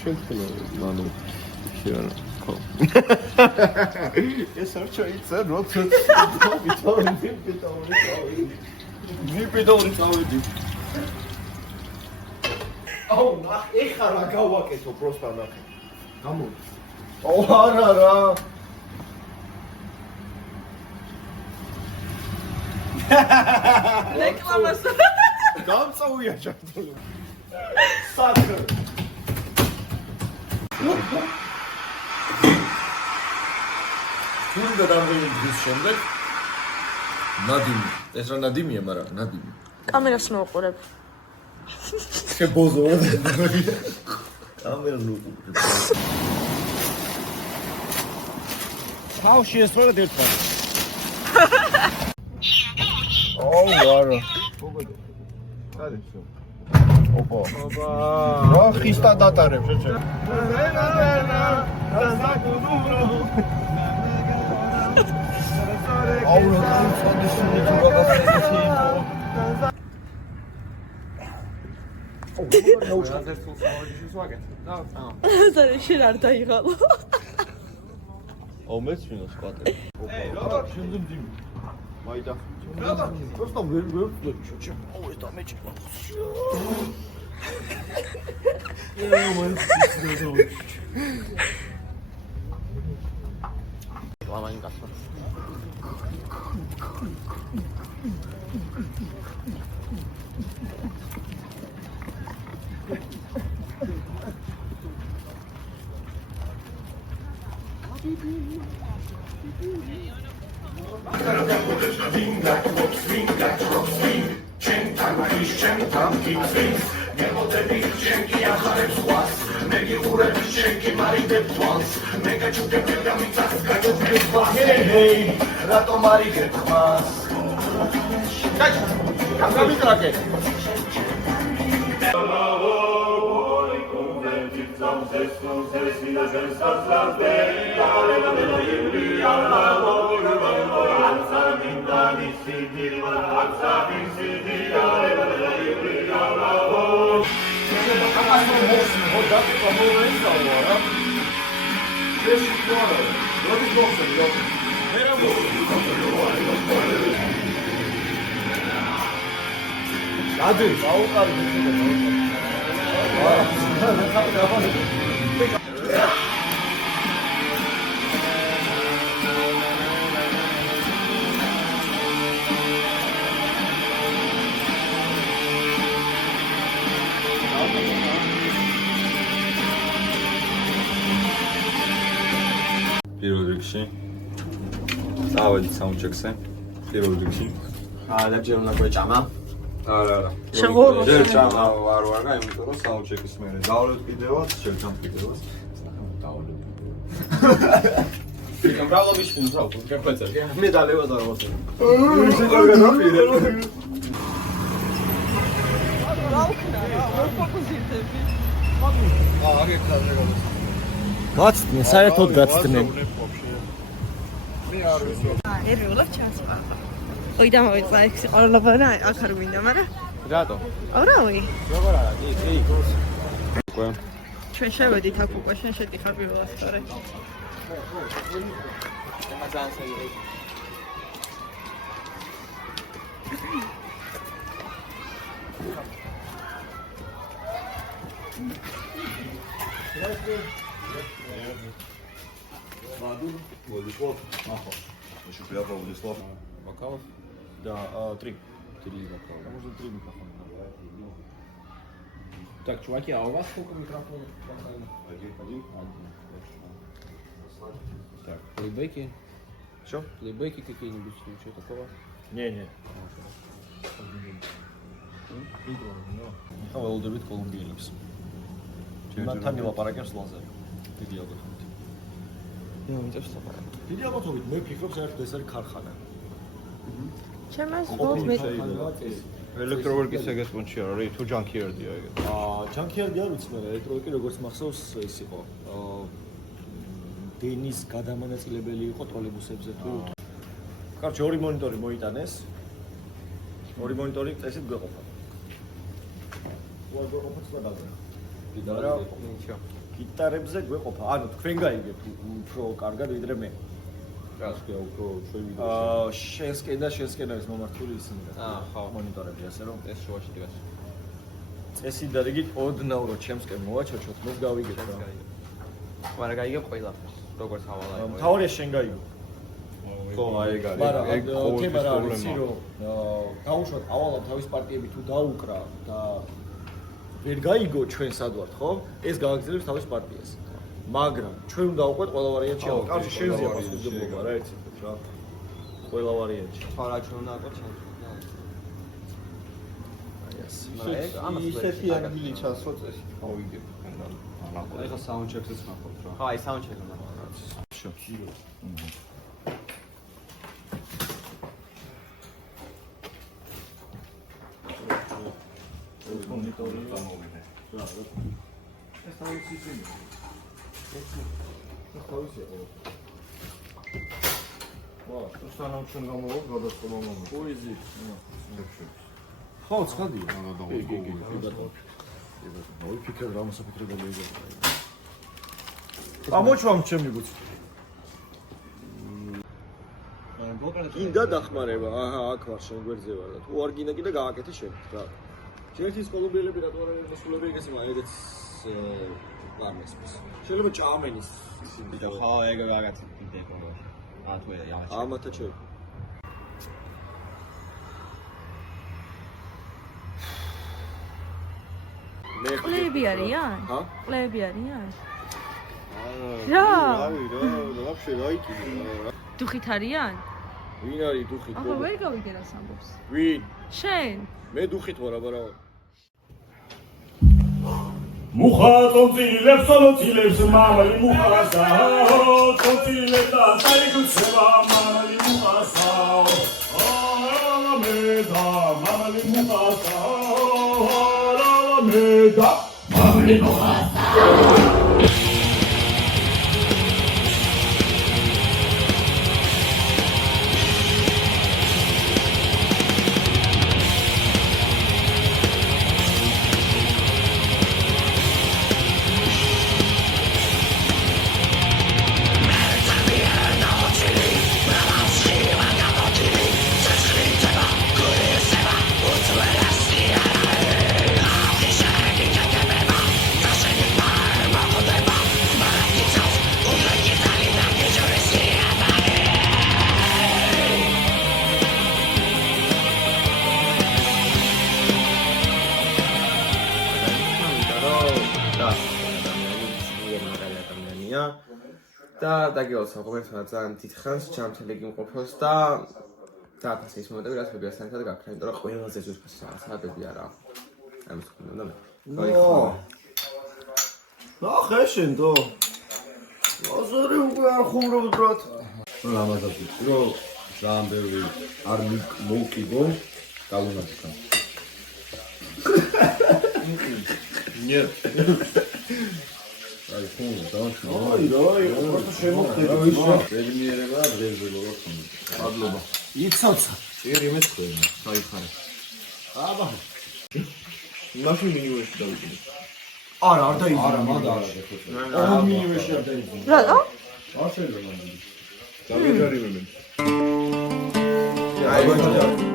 შეთქნა მანო შეიძლება ხო ეს არ შეიძლება როცა ვიპიდორი წავედი აუ ნახ ეხა რა გავაკეთო პროსტა ნახე გამო არა რა რეკლამას გამწოვია ჩართული საკრ თუნდა დამღილი დღის შემდეგ ნადიმი ეს რა ნადიმია მაგრამ ნადიმი კამერას ნოუყურებ შებოზო კამერას ნოუყურებ ხავში ეს რა ერთად Oh, არა. არის შო. ოპა. რა ხისტა დატარებ შეჭე. აუ რა წოდიშინი თუ რაღაცა ზარი შენ არ დაიღალო აუ მეც ვინოს ყვატე. ეი, რა შენზე მძიმე. მაიდა. Просто ვერ ჩუჩი. აუ ეს დამეჭება. ლამანი გასა. Adi, savuqari პირველ რიგში წავედი საუნდჩექზე პირველ რიგში დაჭირე უნდა გვეჭამა არა შეღორო ჭამა ვარ იმიტომ რომ საუნდჩექის მერე დავლებ კიდევაც შევჭამ კიდევაც დავლებ იქ მრავლობის ფილმს აუქო გეფეცერ მე დალევა დავასწრე ისე გავგანაპირე რა უკნა რა ფოკუსირდები გაცდნენ საერთოდ გაცდნენ მე არ ვიცი ერეულად ჩასვლა ой დამოვიწყდა ეს ყველაფერი აქ არ მინდა მაგრამ რატო აურავი როგორ არა კი უკვე ჩვენ შევედით აქ უკვე შენ შედიხარ პირველად სწორედ Владислав, нахуй. Еще приятно, Владислав. Бокалов? Да, 3. 3 бокала. А можно 3 микрофона. Так, чуваки, а у вас сколько микрофонов? Один. Так, плейбеки. Что? Плейбеки какие-нибудь, ничего такого? Не. Михаил Олдовит, колумбиеликс. Натани лапаракерс лазер. Ты делал. დიდი ალბათობით მე ფიქრობ საერთოდ ეს არის ქარხანა. ჩემს ბოლოს მე ელექტროვერკის ეგესპონჩი არის თუ ჯანკიარდია ეგ. ჯანკიარდი არ ვიცი, მაგრამ ელექტროვერკი როგორც მახსოვს ის იყო. დენის გადამანაწილებელი იყო ტროლეიბუსებზე თუ. კარჩე ორი მონიტორი მოიტანეს. ორი მონიტორი წესით გვეყოფა. უარ გვეყოფა სხვა დაგრა. გიტარებზე გვეყოფა. ანუ თქვენ გაიგებთ უფრო კარგად ვიდრე მე. რასკია უფრო ჩვენი შენსკენ და შენსკენ არის მომართული ისინი და ხო მონიტორები ასე რომ ეს შუაში დგას. წესი და რიგი ოდნავ რო ჩემსკენ მოვაჩოჩოთ მე გავიგებ რა. მაგრამ გაიგებ ყველაფერს. როგორც ავალა იყო. თავარია შენ გაიგო. ხო, აი ეგ არის. მაგრამ ეგ თემა რა არის პრობლემაა. რომ დაუშვათ ავალამ თავის პარტიები თუ დაუკრა და ვერ გაიგო ჩვენ სად ვართ, ხო? ეს გააგრძელებს თავის პარტიას. მაგრამ ჩვენ უნდა ვუყვეთ ყველა ვარიანტში. კარგი შეიძლება პასუხისმგებლობა რა იცით რა. ყველა ვარიანტში. სხვა რა ჩვენ უნდა აკვეთ ჩვენ. ისეთი ადგილი ჩასვლა წესი გავიგებ ხენდან. ეხლა საუნდჩეკსაც ნახავთ რა. ხო, აი საუნდჩეკს ნახავთ. მონიტორი გამოვიდე. რა. ეს თავის ისინი. ეს თავისი ხო. ვა, სანამ ჩვენ გამოვიდეთ, გადასწომა მომენტი. პოეზი. ხო, ცხადია. კი, ბატონო. მოიფიქრე რა მოსაფიქრებელი იყო. ამოჩვამ ჩემი გუცი. გინდა დახმარება. აჰა, აქ ვარ, შენ გვერდზე ვარ და თუ არ გინდა კიდე გააკეთე შენ. რა. შეიძლება კოლუმბიელები რატო არ არის მოსულები ეგეც მაგრამ ეგეც არ მესმის. შეიძლება ჭამენის ისინი და ხო ეგ რაღაცა კიდე პრობლემა. თუ ამათ. ამათა შეიძლება. ყლები არიან? ჰა? ყლები არიან? რა? რა? ვაფშე რა იქნება? დუხით არიან? ვინ არის დუხით? აბა ვერ გავიგე რას ამბობს. ვინ? შენ? მე დუხით ვარ აბა რა ვარ? მუხა წონწილებს წონწილებს მამალი მუხასა წონწილებს და საიქცევა მამალი მუხასა ამედა მამალი მუხასა ამედა მამალი მუხასა და დაგივალსა კომენტარად ძალიან დიდხანს ჯამთელი გიმყოფოს და დააფასე ის მომენტები რაც ბებიასთან გაქრა, იმიტომ რომ ყველაზე ზუსტი რაღაცა ბები არა. ამის თქმა უნდა. ნახე შენ დო. აზარი უკვე არ ხუმრობ ბრატ. რამაზად ვიცი რომ ძალიან ბევრი არ მოვკიდო გალუნაკა. Нет. აი ხო დავშვა. აი რა, просто შემოხდება. პერმიერება დღეზე როგორ ხომ. მადლობა. იცოცა. წერი მეთქვენა, საიხარე. აბა. მაშინ მინიმუმში დავიწყე. არა, არ დაიძინე. არა, მაგ არა გეხოცე. არა, მინიმუმში არ დაიძინე. რატო? არ შეიძლება მაგ. დავიჯარიმე მე. აი გონდა.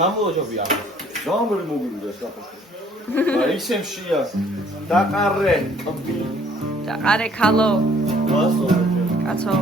მამულოჯობია. ზამრი მოგივიდა ეს კაფეში. ისემშია. დაყარე. დაყარე ქალო. გასო. კაცო.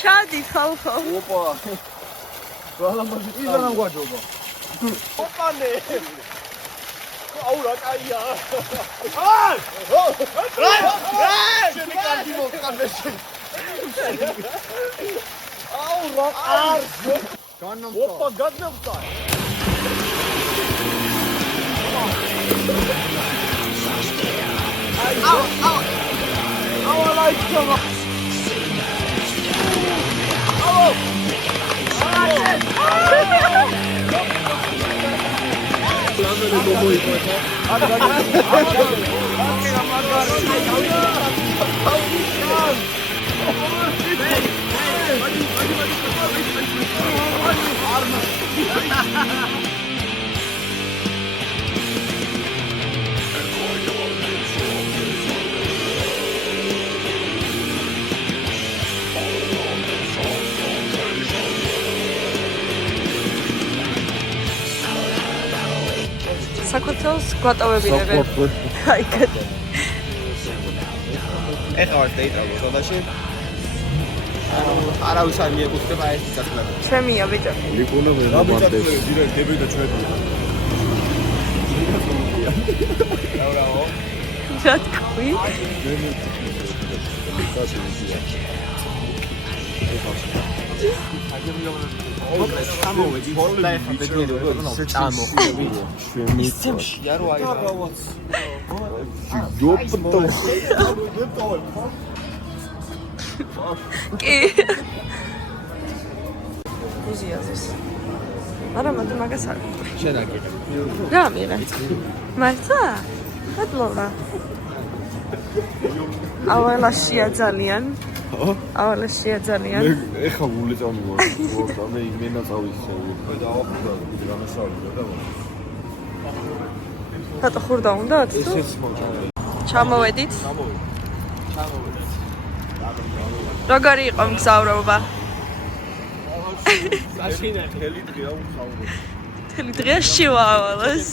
ჩადი ხალხო. იზანამ გვაჯობა. ოპანე. აუ რა კაია. შენი კარგი მოკამეში. აუ რა არ. განამტა. ოპა გადნამტა. აუ ლაიქობა. საქართველოს გვატოვებინებენ. აი კეთე. ეხლა ვარ დეიტავ ზონაში. არავის არ მიეკუთვნება ეს წასვლები. ჩემია ბიჭო. რა ბიჭო დირექტ დები და ჩვენი. რაო. რა თქვი? ამოვედი და ეხლა ბედნიერი როგორ წამოხვდები. ისემშია რო აი კი. უზიაზეს. არა მანდ მაგას არ. შენაკი. რა მიღე? მართლა? გადმოვა. ავალაშია ძალიან. ავალაშია ძალიან. ეხა გული წამოვა. მე იმენა წავისწევი. დაახურდა განასწავლია და რატო ხურდა უნდათ? ესეც მოჭამე. ჩამოვედით? როგორი იყო მგზავრობა? საშინა ხელი დღეა უხავრო. მთელი დღე შევავალეს.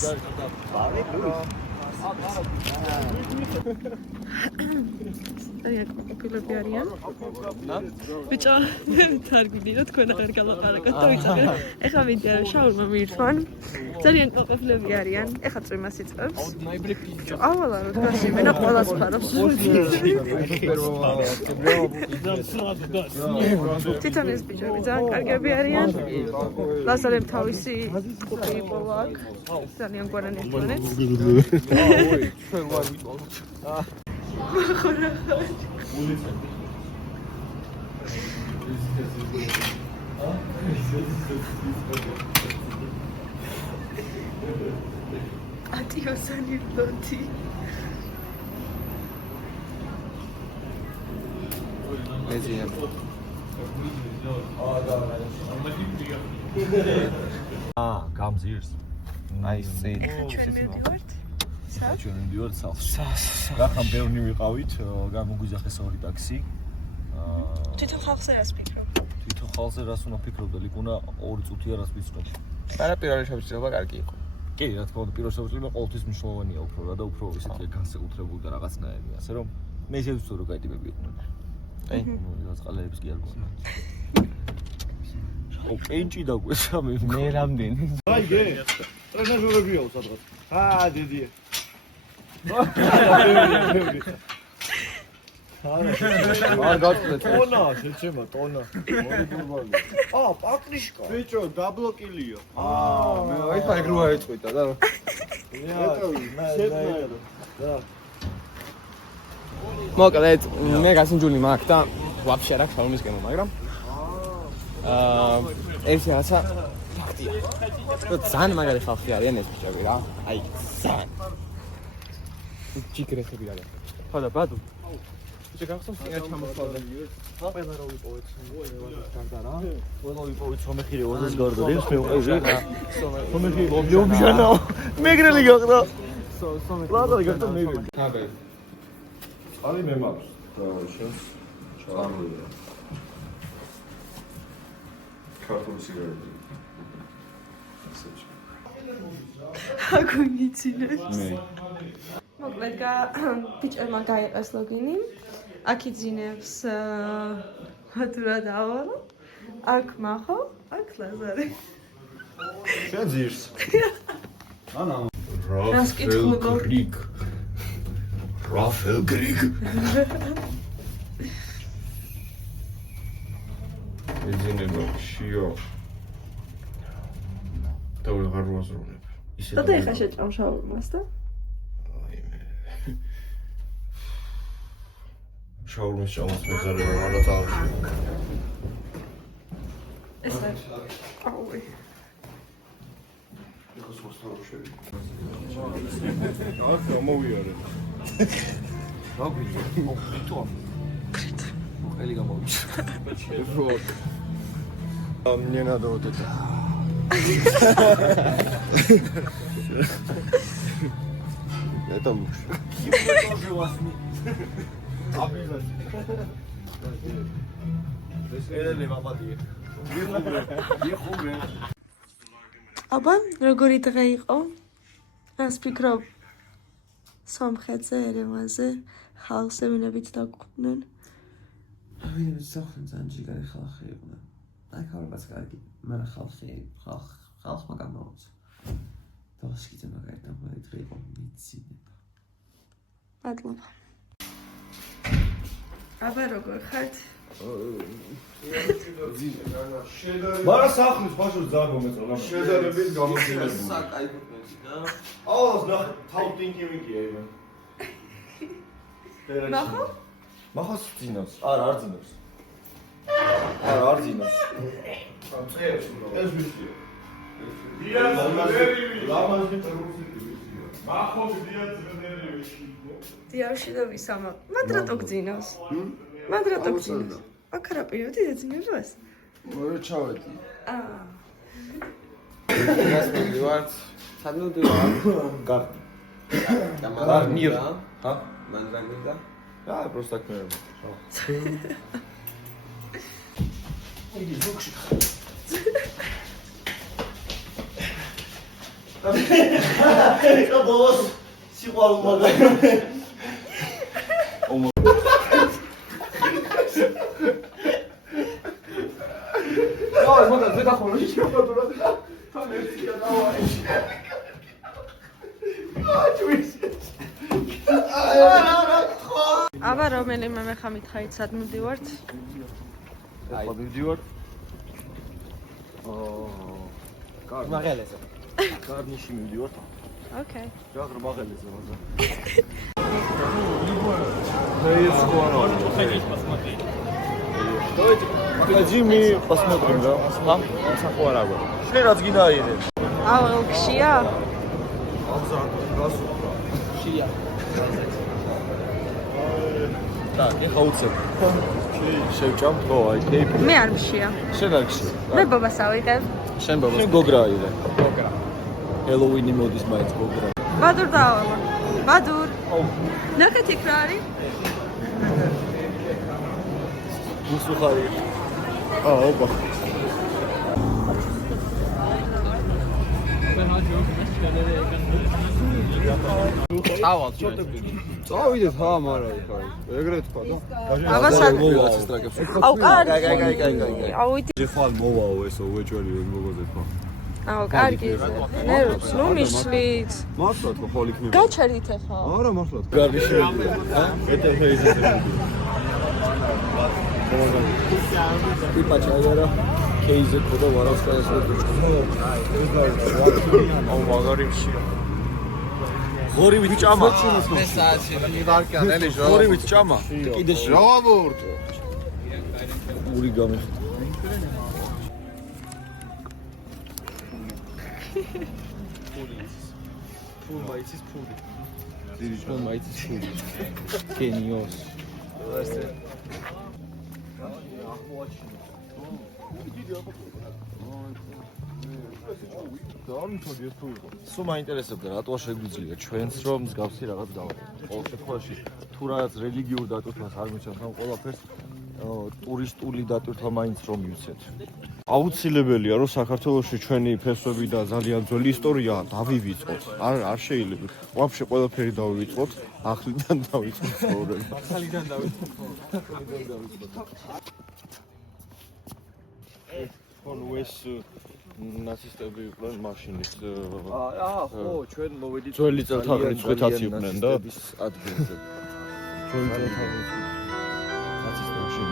აკულები არიან? ბიჭო, თარგმნიო თქვენ აღარ გალაპარაკოთ და ვიცი. ეხლა ვიდეო შაურმა მიირთვან. ძალიან ყოფილები არიან. ეხლა წვიმას იწყებს. ავალა რო თქვაში მენა ყველას ფარავს. თვითონ ეს ბიჭები ძალიან კარგები არიან. ლაზარემ თავისი კუპი იპოვა აქ. ძალიან გვარანი ერთმანეთს. Adiós, anekdoti. მეზია. გამზირს. აი წი. ჩვენ მივდივართ. ჩვენ მივდივართ სახლში. რახან ბევრი ვიყავით, გამოგვიძახეს ორი ტაქსი. თვითონ ხალხზე რას ფიქრობ? თვითონ ხალხზე რას უნდა ფიქრობ და ლიკუნა 2 წუთია რას ვიცნობ. არა პირველი შეფასება კარგი იყო. კი, რა თქმა უნდა, პირველ შეფასება ყოველთვის მნიშვნელოვანია უფრო რა და უფრო ისეთი განსაკუთრებული და რაღაცნაირი, ასე რომ მე შევცვალე რომ გაიტიბები იყვნენ. აი, რაღაც ყალებს კი არ გქონდა. ო, პენჭი დაგვეცა მე. მე რამდენი? აიგე. ტრენაჟორებიაო სადღაც. დედია. არ გაწყვეტ. ტონა, შეჩემა ტონა. პატრიშკა. ბიჭო, დაბლოკილია. მე ეხა ეგ როა ეწყვიტა და. მოკლედ, მე გასინჯული მაქვს და ვაფშე არ აქვს ფორმის გემო, მაგრამ ერთი რაღაცა ფაქტია. ძალიან მაგარი ხალხი არიან ეს ბიჭები რა. აი, ძალიან. ჯიგრეხები არა. ხო და ბადუ. ბიჭო გახსოვს წინა ჩამოხვალდა. ყველა რო ვიპოვეთ გარდა რა. ყველა ვიპოვეთ სომეხი რევაზეს გარდა. რევს მე ვიყავი. სომეხი ლობჟანო. მეგრელი გახდა. სომეხი. ლადო გახდა მეგრელი. ხაბე. არი მე მაქვს და შენს ჩამოვიდა. ქართული სიგარეტი. აგუნიცინეს. მოკლედ ბიჭებმა გაიყეს ლოგინი. აქ იძინებს მათურა დავალო. აქ მახო, აქ ლაზარე. შენ ძირს. რას კითხულობ? Rafael Grieg. ეძინება შიო. და ვეღარ ვაზრუნებ. და ეხა შეჭამ შაურმას და აი მე. შაურმის ჭამას მეზარება არა წავში. ეს არის. აუი. აქ გამოვიარე. რა გვიჭირ? ოფიტო. მოხელი გამოვიჭრ. Мне надо вот это. Это лучше. тоже вас не. Обязательно. ეს მამადია. იხუმე. აბა, როგორი დღე იყო? რას ფიქრობ? სომხეთზე, ერევანზე, ხალხზე ვინებით დაგხვდნენ? ვინმე სახთან ძალიან ჯიგარი ხალხი იყვნენ. აი ხალხს კარგი, მაგრამ ხალხმა გამოვაცა. დავასკიდე მაგალითად მაგარი დღე იყო მიცინება. მადლობა. აბა, როგორ ხართ? მაგრამ სახლის ბაშოს ძალიან მომეწონა. შედარებით გამოცდილებული. საკაიფოთმეცი და აუს ნახე, თავტინკი ვიკია იმენ. ნახო? მახას ძინავს. არ ძინავს. არ ძინავს. ეს ვიცია. დიაცრენერი. ლამაზი ტრუსიტი ვიცია. მახო დიაცრენერი ვიშიდო. დიავში და ვისამა. მადრატო გძინავს. მადრატო გძინავს. აკრაპიო დიძინებას. მე ჩავედი. აა. ეს მივართ. სადმე ვდივარ? გარდი. და ნირ. ჰა? მან დაგვიდა? რა, просто так მე. იგი ზოგში ხარ. ეხა ბოლოს სიყვარული მაგარი. აი, მოდა ზედახურა შეფოთურა და თან ერთია დავაი. აბა, რომელიმე მე ხამითხაით სად მივდივართ? ახლა მივდივარ. კარგი. მაგალეზე. კარნიში მივდივარ. ოკეი. რა ღრმაღელეზე მაგრამ. ეს ხوارა. Погоди, мы посмотрим, да? ხა? სახوارაგო. შენ რაც გინდა აიღე. აუქშია? შია. Так, ეხა უცებ. შევჭამ, ხო, აი, кейფი. მე არ მშია. შენ არ გშია. მე ბაბას ავიღებ. შენ ბაბას. შენ გოგრა აიღე. გოგრა. ჰელოუინი მოდის მაინც გოგრა. ბადურ დაავალა. ბადურ. ნახეთ იქ რა არის? მუსუხარი. ოპა. წავალ ცოტა. წავიდეთ ხა, მაგრამ ხა. ეგრე თქვა და. აბა სად? მოვაcis ტრაკებს. აუ, კარგი. გაი. აუ, ხვალ მოვაო ესო უეჭველი მოგოზე ხო. აუ, კარგი. ნერვს ნუ მიშლით. მართლა თქო ხოლ იქნება. გაჩერდით ახლა. არა მართლა. გარდი შეიძლება. ეთერფეიზზე. ტიპა ჩაიგარა. კეიზე ხოდა ვარავს ყველას აუ მაგარიმში. ღორივით ჭამა. მე საათში მივარკანელი ჟო. ღორივით ჭამა. კიდეში. ჟავაბურთ. ური გამიხდა. ფულმაიცის ფული. ფულმაიცის ფული. გენიოს. სულ მაინტერესებდა რატო შეგვიძლია ჩვენს რომ მსგავსი რაღაც გავაკეთოთ. ყოველ შემთხვევაში თუ რაღაც რელიგიურ დატვირთვას არ მიჩნევთ ამ ყველაფერს ტურისტული დატვირთვა მაინც რომ მივცეთ. აუცილებელია რომ საქართველოში ჩვენი ფესვები და ძალიან ძველი ისტორია დავივიწყოთ. არ შეიძლება. ვაფშე ყველაფერი დავივიწყოთ, ახლიდან დავიწყოთ ცხოვრება. ახალიდან დავიწყოთ. ეს ნაცისტები იყვნენ მაშინის ხო, ჩვენ მოვედით ძველი წელთაღრიცხვით აციდნენ და ადგილზე. ძველი წელთაღრიცხვით ნაცისტებში.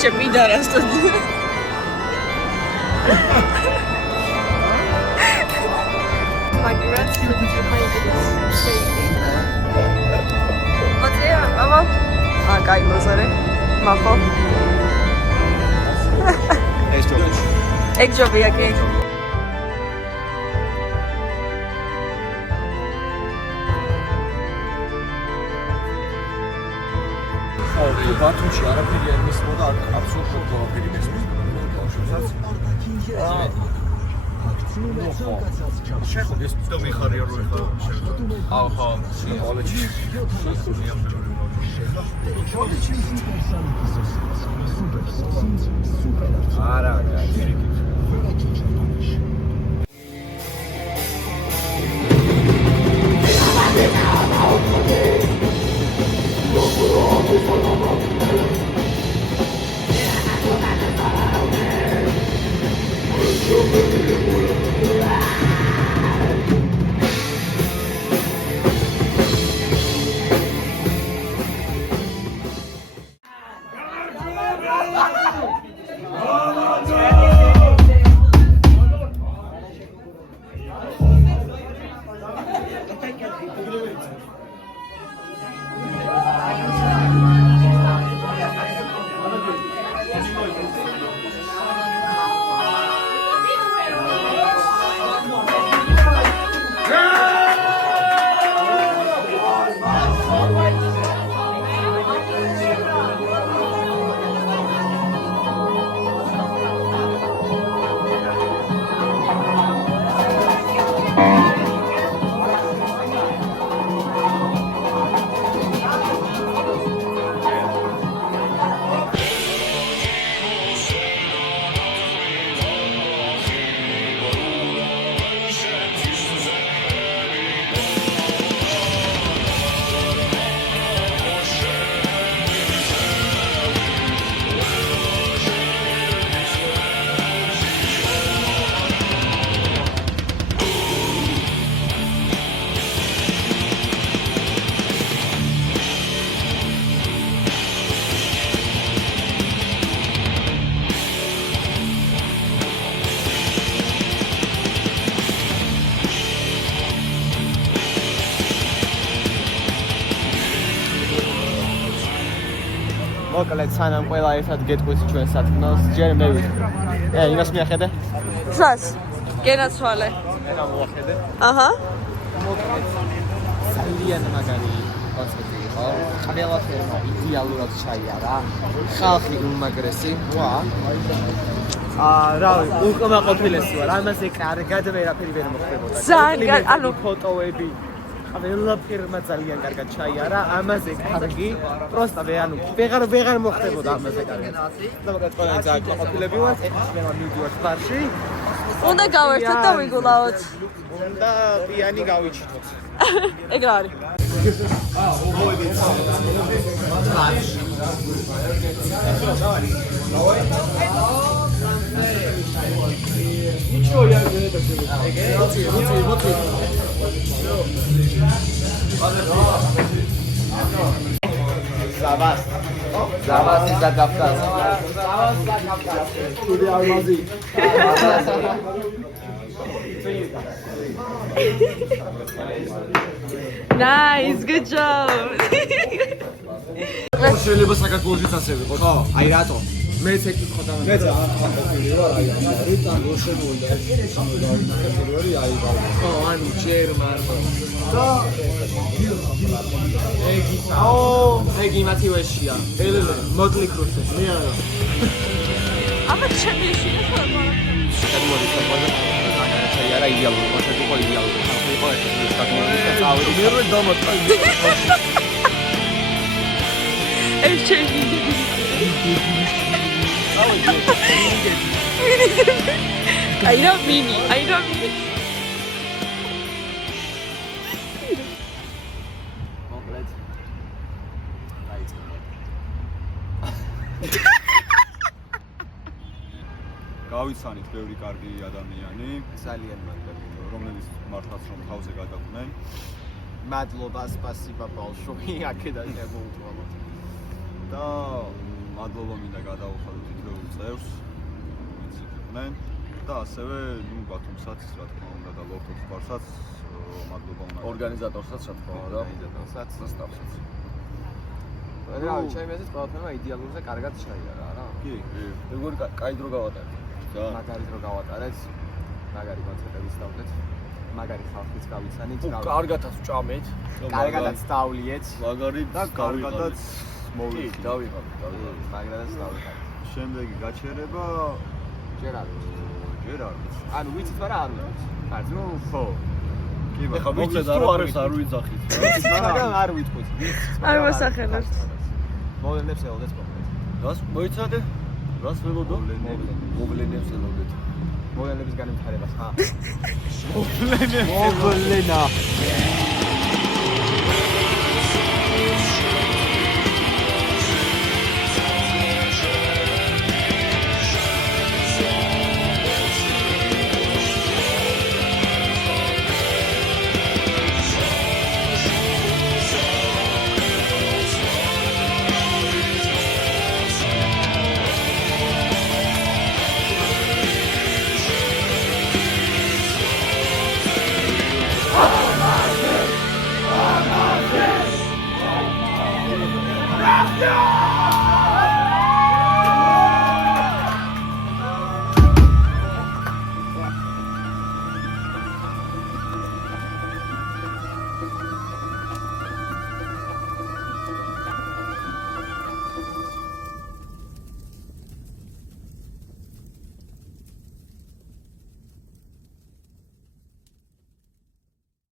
ისე მიდარას თუ მაგრაც მოდია აბა კაი მოზარე მახო ეგ ჯობია კი ბათუმში არაფერი არ მისმოდა, აბსოლუტურად ყველაფერი მისმოდა. ბავშვებსაც. შეხო ეს თვითონ მიხარია რომ ეხა ახლა კოლეჯში არა მოკლედ სანამ ყველა ერთად გეტყვის ჩვენ სათქმელს, ჯერ მე ვიტყვი. იმას მიახედე? სას? გენაცვალე. მე გამოვახედე. აჰა. ძალიან მაგარი კონცერტი იყო. ყველაფერმა იდეალურად ჩაიარა. ხალხი უმაგრესი. ვა. რავი, უკმაყოფილესი ვარ. ამაზე კარგად ვერაფერი ვერ მოხდებოდა. ძალიან, ანუ ფოტოები ყველაფერმა ძალიან კარგად ჩაიარა. ამაზე კარგი. პროსტა ვეღარ მოხდებოდა ამაზე კარგად. ზოგადად ყველანი ძალიან უკმაყოფილები ვართ. ეხლა შეიძლება მივდივართ ბარში. უნდა გავერთოთ და ვიგულავოთ. და პიანი გავიჩიტოთ. ეგ რა არის? Zavas is the Kafkas. Nice, good job. შეიძლება საქართველოშიც ასევე ხო? ხო, აი რატო? მეც ეგ ვთქვა და მეც ახალი ვარ აი რიტან როშენული და პირველი აი ხო, ანუ ჯერ მარტო. და ეგ იმათივეშია. ელელე, მოკლი კრუსე. მე არა. ამა ჩემი ისინი ხო მაგრამ გადმოდი საყვარელი. არა იდეალური, კონცერტი იყო იდეალური. ხალხი იყო ეს საკმაოდ წავედი. მე რო დამატა ეს ჩემი I don't mean it. მოკლედ. გავიცანით ბევრი კარგი ადამიანი, ძალიან მაგარი. რომლებიც მართლაც რომ თავზე გადაყვნენ. მადლობა, სპასიბა ბავშვი, აქედან შემოუწვალოთ. და მადლობა მინდა გადავუხადოთ თითოეულ წევრს, ვინც იყვნენ და ასევე ბათუმსაც რა თქმა უნდა და ლორთოს ფარსაც მადლობა უნდა ორგანიზატორსაც რა თქმა უნდა ორგანიზატორსაც და სტაფსაც. რავი, ჩემი აზრით ყველაფერმა იდეალურად და კარგად ჩაიარა რა. კი, როგორ კაი დრო გავატარეთ. მაგარი დრო გავატარეთ. მაგარი კონცერტებიც დავდეთ. მაგარი ხალხიც გავიცანით. კარგადაც ვჭამეთ. კარგადაც დავლიეთ. მაგარი და კარგადაც მოვიდეთ. დავიღალ. მაგრადაც დავიხარ. შემდეგი გაჩერება ჯერ არ ვიცი. ჯერ არ ვიცი. ანუ ვიცით, მაგრამ არ ვიცით. არც ნუ ხო. კი, ეხლა მოკლედ არ ვიცახით. მაგრამ არ ვიტყვით. არ მოსახელოთ. მოვლენებს ელოდეთ კონკრეტულად. რას მოიცადე? რას ველოდო? მოვლენებს ელოდეთ. მოვლენების განვითარებას, ხა? მოვლენა.